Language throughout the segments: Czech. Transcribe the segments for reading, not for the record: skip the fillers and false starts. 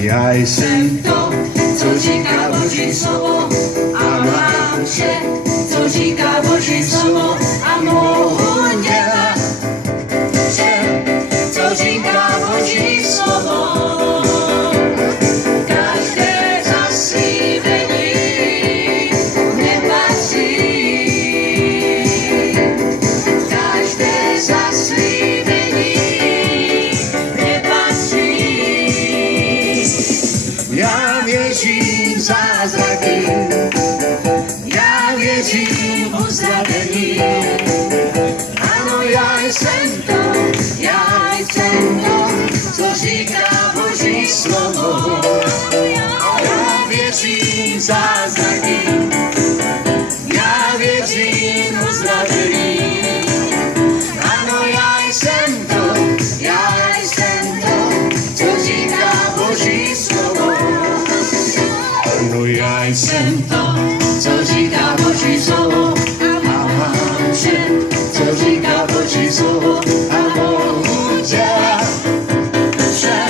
Já jsem to, co říká Boží slovo, a mám vše, co říká Boží slovo, a mohu dělat vše, co říká Boží slovo. Každé zaslíbení mě patří, každé zaslíbení mě patří. Já věřím v zázraky, já věřím v uzdravení. Ano, já jsem to, co říká Boží slovo. Já věřím v zázraky, já věřím v uzdravení. Ano, já jsem to, co říká Boží slovo. Ano, já jsem to, co říká Boží slovo, a mám vše, co říká Boží slovo, a mohu dělat vše,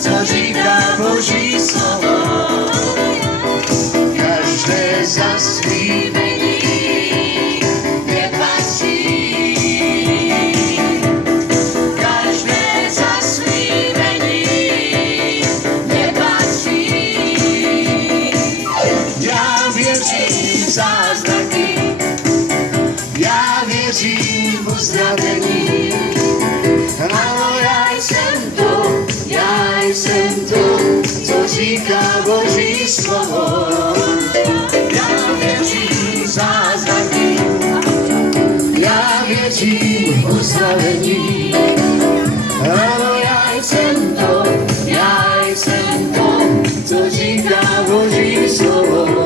co říká Boží slovo. Každé zaslíbení mě patří, každé zaslíbení mě patří. Já věřím v zázraky, já věřím v uzdravení. Ano, já jsem to, co říká Boží slovo. Já věřím v zázraky, já věřím v uzdravení. Ano, já jsem to, co říká Boží slovo.